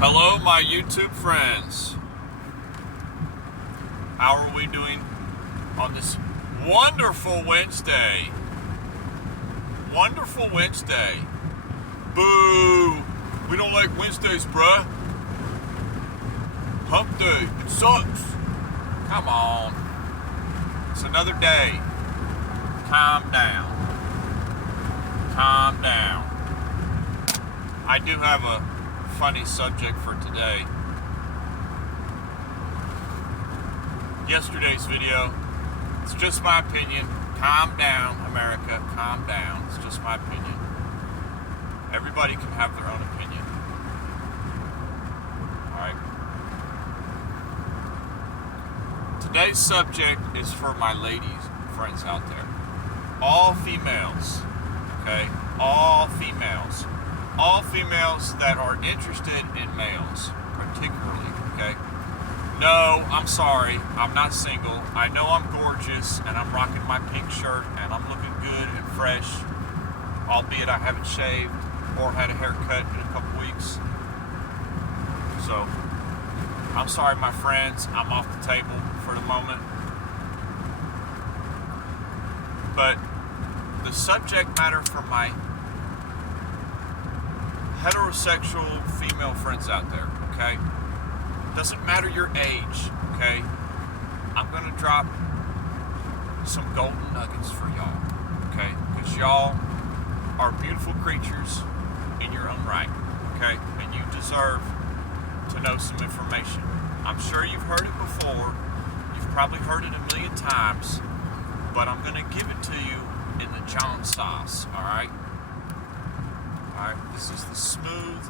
Hello, my YouTube friends. How are we doing on this wonderful Wednesday? Wonderful Wednesday. Boo! We don't like Wednesdays, bruh. Hump day. It sucks. Come on. It's another day. Calm down. Calm down. I do have a funny subject for today. Yesterday's video, it's just my opinion. Calm down, America. Calm down. It's just my opinion. Everybody can have their own opinion. Alright. Today's subject is for my ladies, friends out there. All females. Okay? All females. All females that are interested in males, particularly, okay? No, I'm sorry, I'm not single. I know I'm gorgeous, and I'm rocking my pink shirt, and I'm looking good and fresh, albeit I haven't shaved or had a haircut in a couple weeks. So, I'm sorry, my friends, I'm off the table for the moment. But the subject matter for my heterosexual female friends out there, okay? Doesn't matter your age, okay? I'm gonna drop some golden nuggets for y'all, okay? Because y'all are beautiful creatures in your own right, okay? And you deserve to know some information. I'm sure you've heard it before. You've probably heard it a million times, but I'm gonna give it to you in the John sauce, all right? Alright, this is the smooth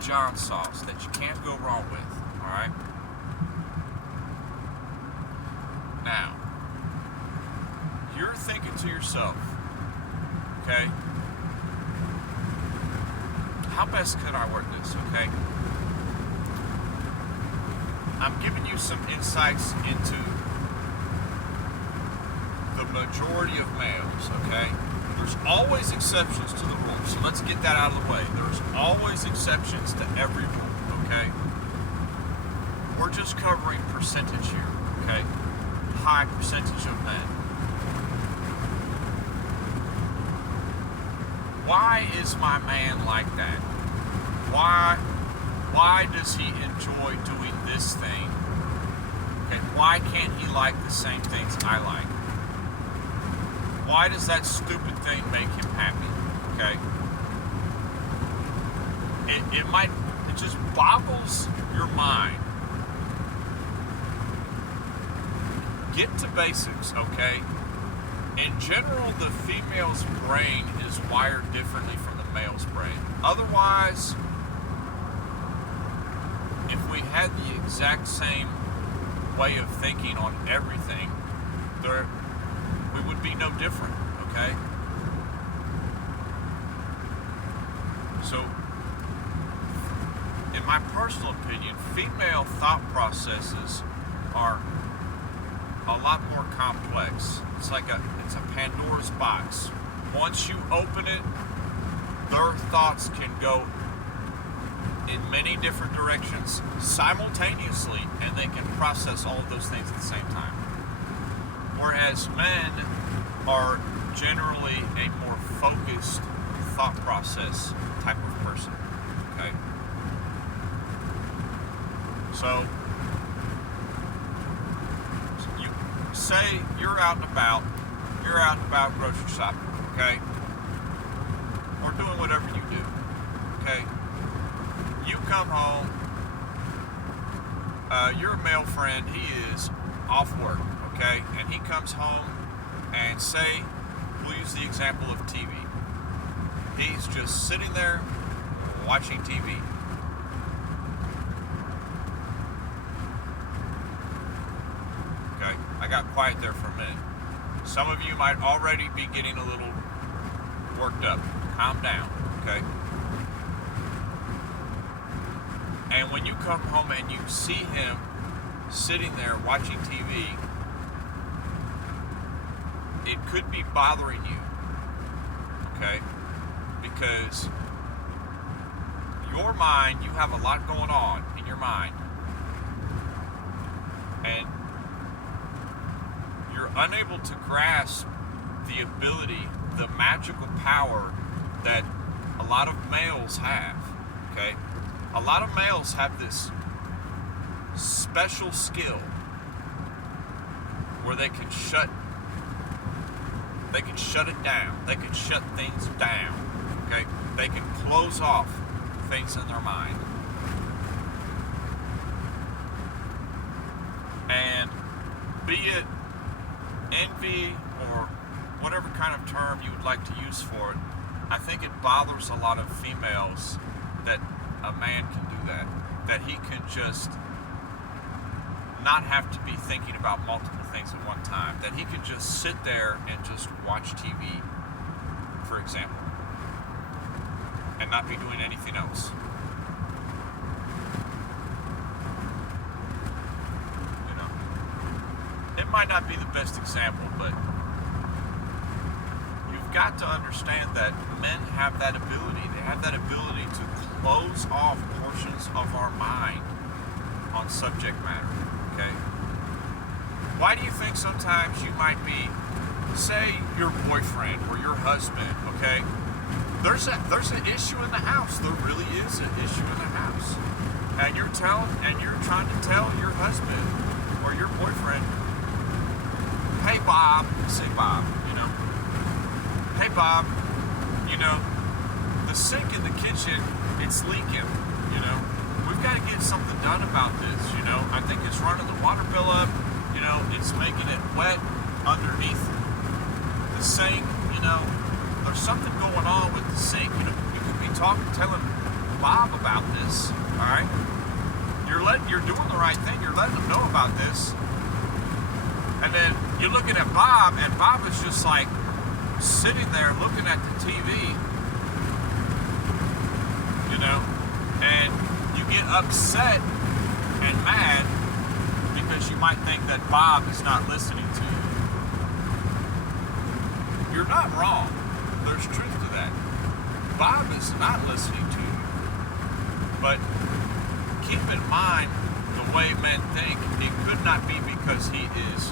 John sauce that you can't go wrong with. Alright? Now, you're thinking to yourself, okay, how best could I word this, okay? I'm giving you some insights into the majority of males, okay? There's always exceptions to the rule, so let's get that out of the way. There's always exceptions to every rule, okay? We're just covering percentage here, okay? High percentage of men. Why is my man like that? Why does he enjoy doing this thing? Okay, why can't he like the same things I like? Why does that stupid thing make him happy? Okay? It just boggles your mind. Get to basics, okay? In general, the female's brain is wired differently from the male's brain. Otherwise, if we had the exact same way of thinking on everything, we would be no different, okay? So, in my personal opinion, female thought processes are a lot more complex. It's a Pandora's box. Once you open it, their thoughts can go in many different directions simultaneously, and they can process all of those things at the same time. Whereas men are generally a more focused thought process type of person, okay? So, you say you're out and about grocery shopping, okay? Or doing whatever you do, okay? You come home, your male friend, he is off work, okay? And he comes home and say, we'll use the example of TV. He's just sitting there watching TV. Okay, I got quiet there for a minute. Some of you might already be getting a little worked up. Calm down, okay? And when you come home and you see him sitting there watching TV, it could be bothering you, okay? Because your mind, you have a lot going on in your mind, and you're unable to grasp the ability, the magical power that a lot of males have, okay? A lot of males have this special skill where they can shut it down. They can shut things down, okay? They can close off things in their mind. And be it envy or whatever kind of term you would like to use for it, I think it bothers a lot of females that a man can do that. That he can just not have to be thinking about multiple things at one time. That he can just sit there and just watch TV, for example, and not be doing anything else. You know, it might not be the best example, but you've got to understand that men have that ability. They have that ability to close off portions of our mind on subject matter, okay? Why do you think sometimes you might be, say, your boyfriend or your husband, okay? There's an issue in the house. There really is an issue in the house. And you're trying to tell your husband or your boyfriend, hey Bob, say Bob, you know, hey Bob, you know, the sink in the kitchen, it's leaking, you know, we've got to get something done about this, you know, I think it's running the water bill up, you know, it's making it wet underneath the sink, you know, there's something going on with the sink, you know, you could be telling Bob about this, all right, you're doing the right thing, you're letting him know about this, and then you're looking at Bob, and Bob is just like sitting there looking at the TV, you know, and you get upset and mad because you might think that Bob is not listening to you. You're not wrong. There's truth to that. Bob is not listening to you. But keep in mind the way men think. It could not be because he is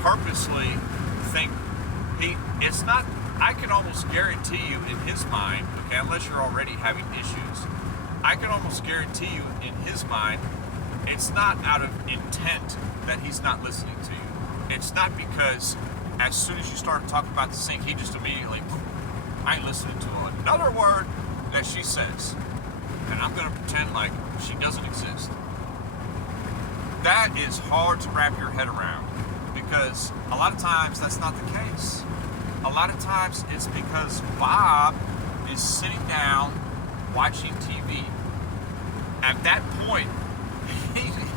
purposely it's not, I can almost guarantee you in his mind, okay, unless you're already having issues, I can almost guarantee you in his mind, it's not out of intent that he's not listening to you. It's not because as soon as you start talking about the sink, he just immediately, I ain't listening to another word that she says. And I'm going to pretend like she doesn't exist. That is hard to wrap your head around because a lot of times that's not the case. A lot of times it's because Bob is sitting down watching TV. At that point,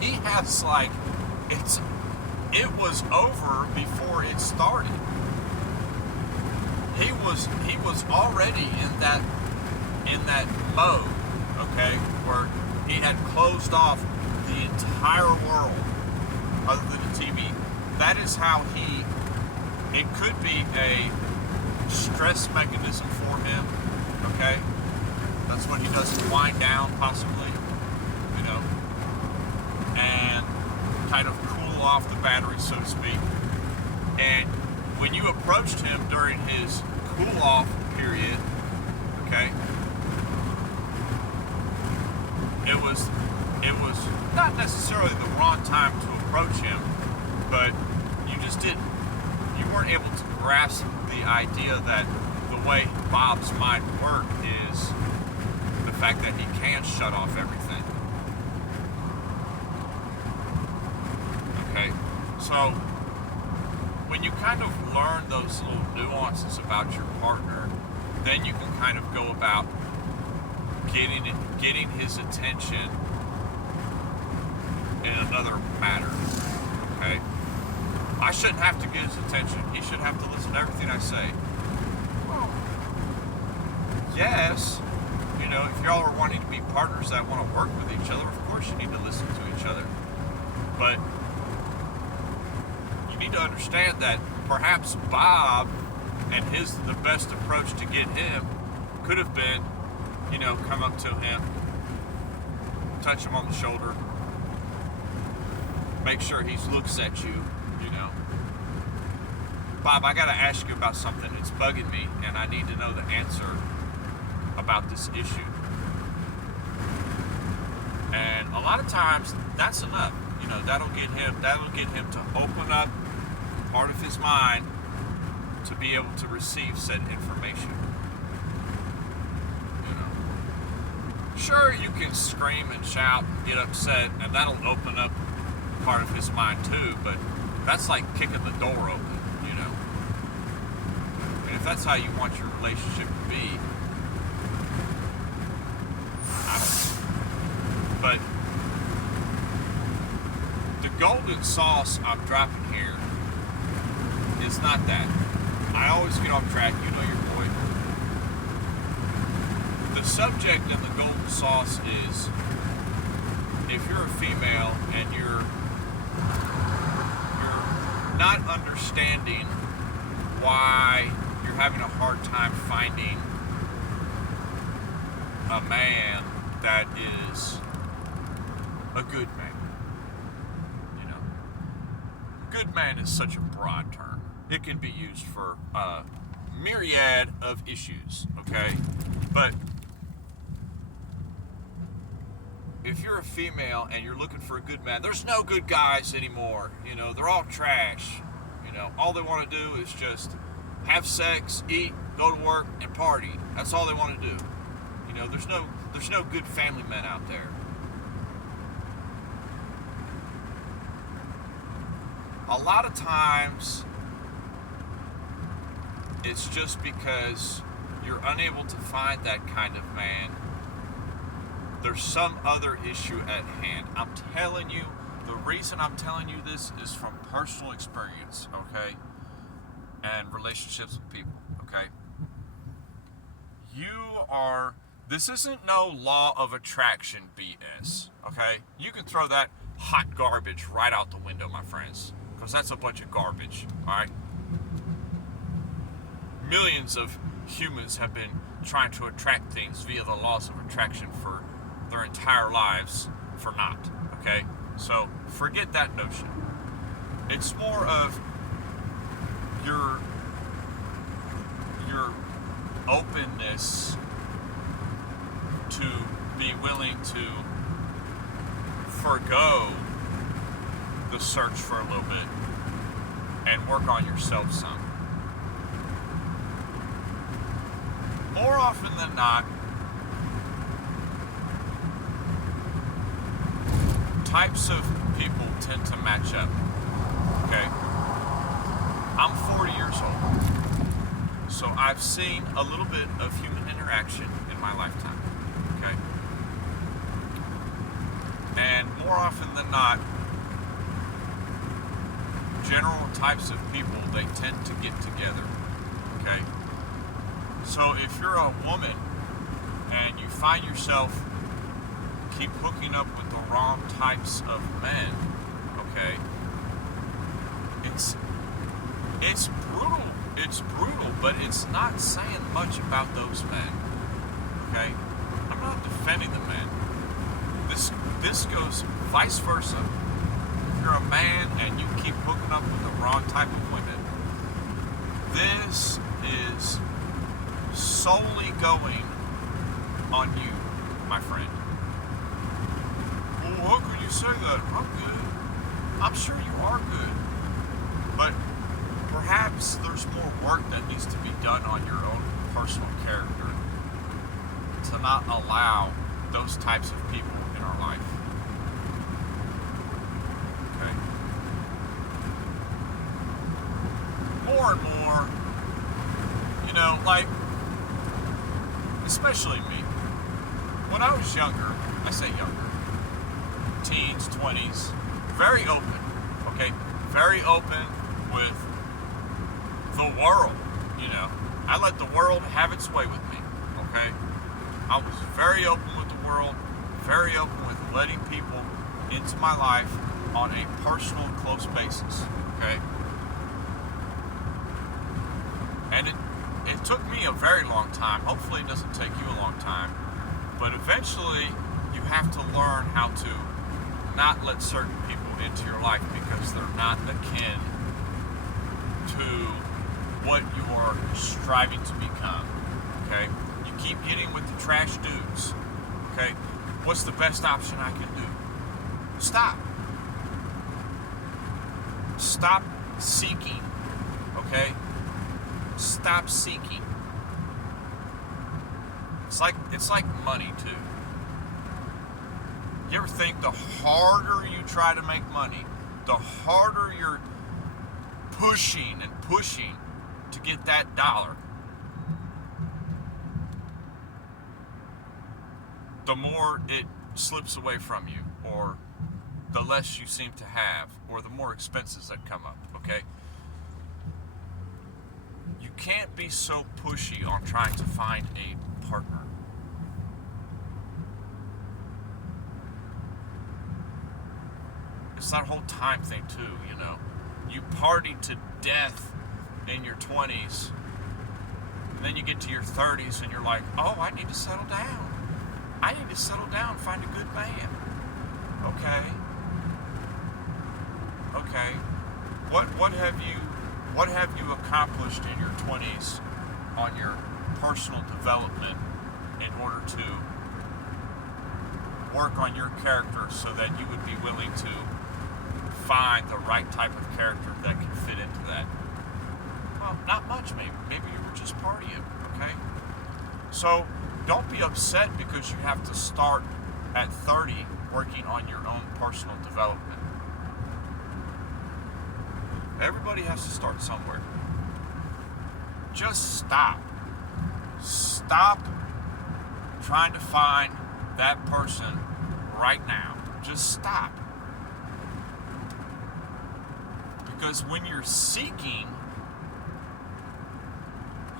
he has like, it was over before it started. He was already in that mode, okay, where he had closed off the entire world other than the TV. That is how it could be a stress mechanism for him, okay? That's what he does to wind down, possibly, you know, and kind of cool off the battery, so to speak. And when you approached him during his cool-off period, okay, it was not necessarily the wrong time to approach him, but you weren't able to grasp the idea that the way Bob's mind worked is the fact that he can shut off everything. Okay, so when you kind of learn those little nuances about your partner, then you can kind of go about getting his attention in another matter. Okay, I shouldn't have to get his attention. He should have to listen to everything I say. Well, yes, you know, if y'all are wanting to be partners that want to work with each other, of course you need to listen to each other. But you need to understand that perhaps Bob and the best approach to get him could have been come up to him, touch him on the shoulder, make sure he looks at you, Bob, I gotta ask you about something. It's bugging me, and I need to know the answer about this issue. And a lot of times, that's enough. That'll get him to open up part of his mind to be able to receive said information. Sure, you can scream and shout and get upset, and that'll open up part of his mind too, but that's like kicking the door open, And if that's how you want your relationship to be, I don't know. But the golden sauce I'm dropping here is not that. I always get off track, your boy. The subject and the golden sauce is, if you're a female and you're not understanding why you're having a hard time finding a man that is a good man. Good man is such a broad term. It can be used for a myriad of issues, okay? But if you're a female and you're looking for a good man, there's no good guys anymore. They're all trash. All they want to do is just have sex, eat, go to work, and party. That's all they want to do. There's no good family men out there. A lot of times, it's just because you're unable to find that kind of man. There's some other issue at hand. I'm telling you, the reason I'm telling you this is from personal experience, okay? And relationships with people, okay? This isn't no law of attraction BS, okay? You can throw that hot garbage right out the window, my friends, because that's a bunch of garbage, all right? Millions of humans have been trying to attract things via the laws of attraction for their entire lives for naught, okay? So forget that notion. It's more of your openness to be willing to forego the search for a little bit and work on yourself some. More often than not, types of people tend to match up, okay? I'm 40 years old, so I've seen a little bit of human interaction in my lifetime, okay? And more often than not, general types of people, they tend to get together, okay? So if you're a woman and you find yourself keep hooking up with the wrong types of men, okay, it's brutal. It's brutal, but it's not saying much about those men, okay? I'm not defending the men. This goes vice versa. If you're a man and you keep hooking up with the wrong type of women, this is solely going on you, my friend. Well, how can you say that? I'm good. I'm sure you are good. But perhaps there's more work that needs to be done on your own personal character to not allow those types of people in our life. Okay? More and more, especially me. When I was younger, I say younger, teens, 20s, very open, okay? Very open with the world, I let the world have its way with me, okay? I was very open with the world, very open with letting people into my life on a personal, close basis, okay? And it took me a very long time, hopefully it doesn't take you a long time, But eventually, you have to learn how to not let certain people into your life because they're not akin to what you are striving to become. Okay? You keep getting with the trash dudes. Okay? What's the best option I can do? Stop. Stop seeking. Okay? Stop seeking. It's like money too. You ever think the harder you try to make money, the harder you're pushing and pushing to get that dollar, the more it slips away from you, or the less you seem to have, or the more expenses that come up, okay? You can't be so pushy on trying to find a partner. It's that whole time thing too, you know. You party to death in your 20s, and then you get to your 30s and you're like, oh, I need to settle down. I need to settle down, find a good man. Okay. What have you accomplished in your 20s on your personal development in order to work on your character so that you would be willing to find the right type of character that can fit into that? Well, not much, maybe. Maybe you were just partying, okay? So don't be upset because you have to start at 30 working on your own personal development. Everybody has to start somewhere. Just stop. Stop trying to find that person right now. Just stop. Because when you're seeking,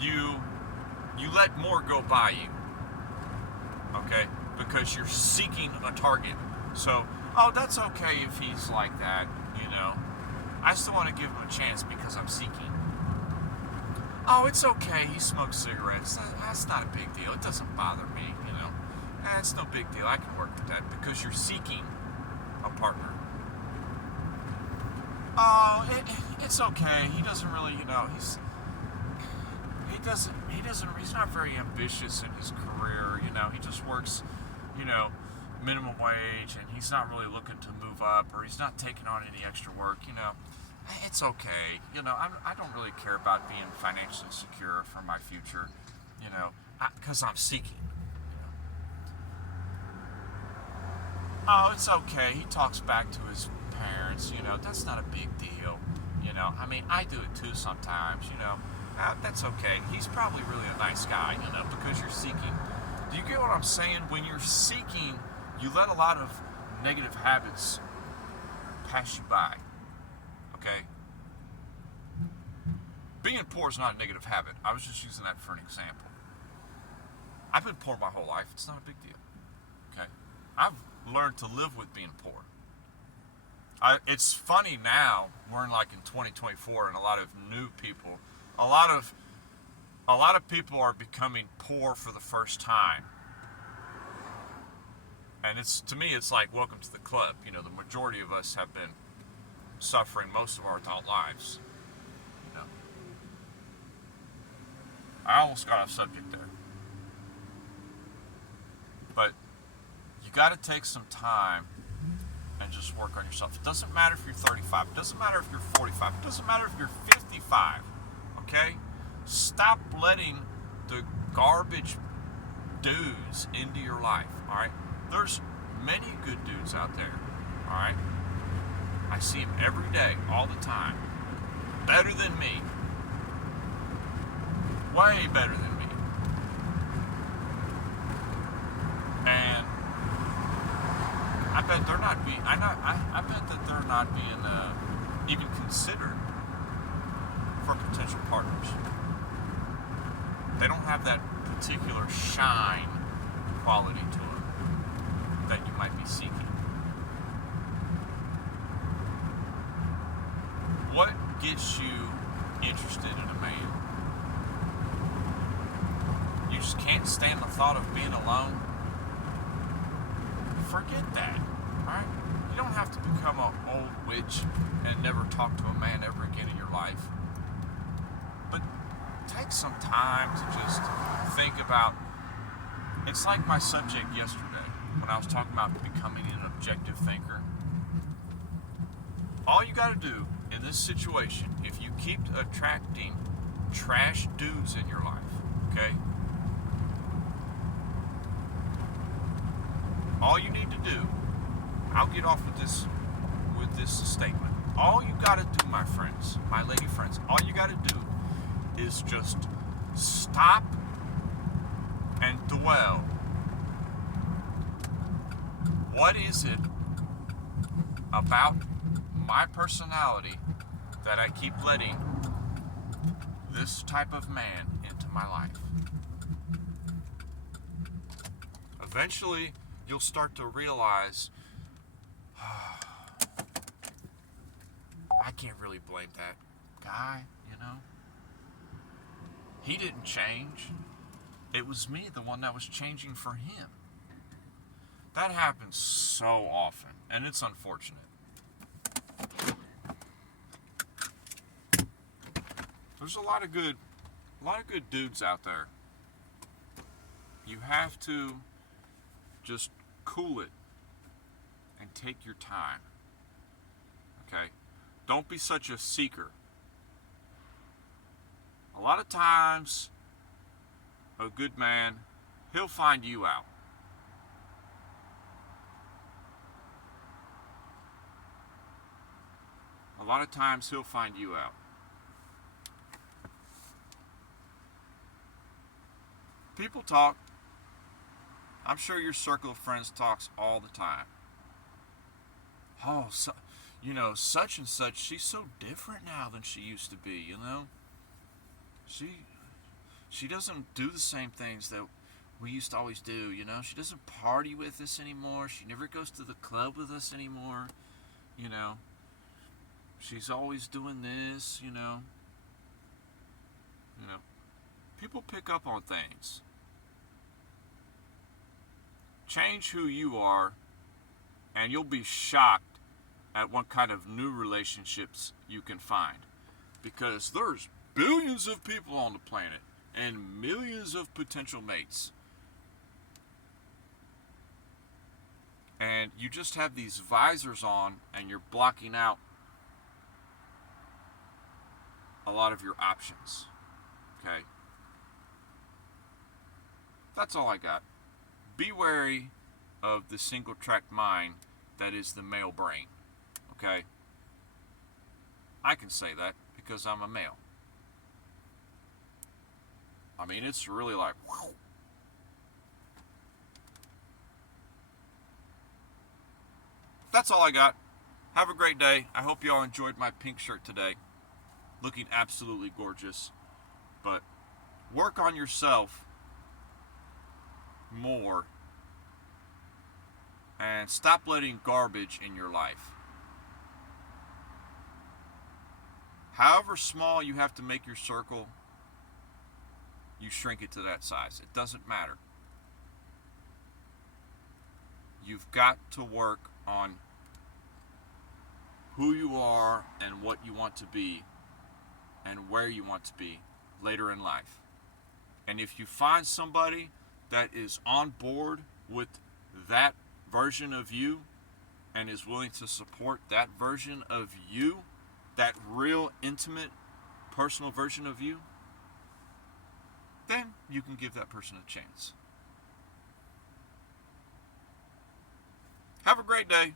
you let more go by you. Okay? Because you're seeking a target. So, oh, that's okay if he's like that, you know. I still want to give him a chance because I'm seeking. Oh, it's okay, he smokes cigarettes. That's not a big deal. It doesn't bother me, you know. It's no big deal. I can work with that because you're seeking a partner. Oh, it's okay. He doesn't really, you know, he's not very ambitious in his career, you know. He just works, you know, minimum wage, and he's not really looking to move up, or he's not taking on any extra work, you know. It's okay, you know. I don't really care about being financially secure for my future, you know, because I'm seeking. Oh, it's okay. He talks back to his parents, you know. That's not a big deal, you know. I mean, I do it too sometimes, you know. That's okay. He's probably really a nice guy, you know, because you're seeking. Do you get what I'm saying? When you're seeking, you let a lot of negative habits pass you by. Okay? Being poor is not a negative habit. I was just using that for an example. I've been poor my whole life. It's not a big deal. Okay? I've learned to live with being poor. It's funny now, we're in 2024, and a lot of new people, a lot of people are becoming poor for the first time. And to me, it's like, welcome to the club. You know, the majority of us have been suffering most of our adult lives. You know, I almost got off subject there. But you got to take some time and just work on yourself. It doesn't matter if you're 35. It doesn't matter if you're 45. It doesn't matter if you're 55. Okay? Stop letting the garbage dudes into your life. All right? There's many good dudes out there. All right? I see them every day, all the time. Better than me. Way better than me. And I bet they're not being. I bet that they're not being even considered for potential partners. They don't have that particular shine quality to them that you might be seeking. What gets you interested in a man? You just can't stand the thought of being alone? forget that, right? You don't have to become an old witch and never talk to a man ever again in your life. But take some time to just think about, it's like my subject yesterday when I was talking about becoming an objective thinker. All you got to do in this situation, if you keep attracting trash dudes in your life, okay? All you need to do, I'll get off with this statement. All you got to do, my friends, my lady friends, all you got to do is just stop and dwell. What is it about my personality that I keep letting this type of man into my life? Eventually, you'll start to realize, I can't really blame that guy, you know? He didn't change. It was me, the one that was changing for him. That happens so often, and it's unfortunate. There's a lot of good dudes out there. You have to just cool it and take your time. Okay? Don't be such a seeker. A lot of times, a good man, he'll find you out. A lot of times, he'll find you out. People talk. I'm sure your circle of friends talks all the time. Oh, such and such, she's so different now than she used to be, you know? She doesn't do the same things that we used to always do, you know? She doesn't party with us anymore. She never goes to the club with us anymore, you know? She's always doing this, you know? People pick up on things. Change who you are, and you'll be shocked at what kind of new relationships you can find. Because there's billions of people on the planet and millions of potential mates. And you just have these visors on and you're blocking out a lot of your options. Okay? That's all I got. Be wary of the single track mind that is the male brain. Okay? I can say that because I'm a male. I mean, it's really like, wow. That's all I got. Have a great day. I hope you all enjoyed my pink shirt today. Looking absolutely gorgeous. But work on yourself more and stop letting garbage in your life. However small you have to make your circle, you shrink it to that size. It doesn't matter. You've got to work on who you are and what you want to be and where you want to be later in life. And if you find somebody that is on board with that version of you and is willing to support that version of you, that real intimate personal version of you, then you can give that person a chance. Have a great day.